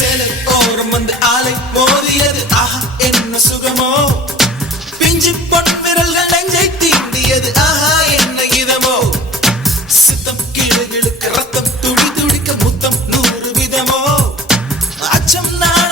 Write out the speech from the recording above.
சேலை ஓரம் வந்து ஆலை மோதியது ஆஹா என்ன சுகமோ பிஞ்சு பொன் விரல்கள் நெஞ்சை தீண்டியது ஆஹா என்ன இதமோ சித்தம் கீழே இழுக்க ரத்தம் துடி துடிக்க முத்தம் 100 விதமோ அச்சம் நான்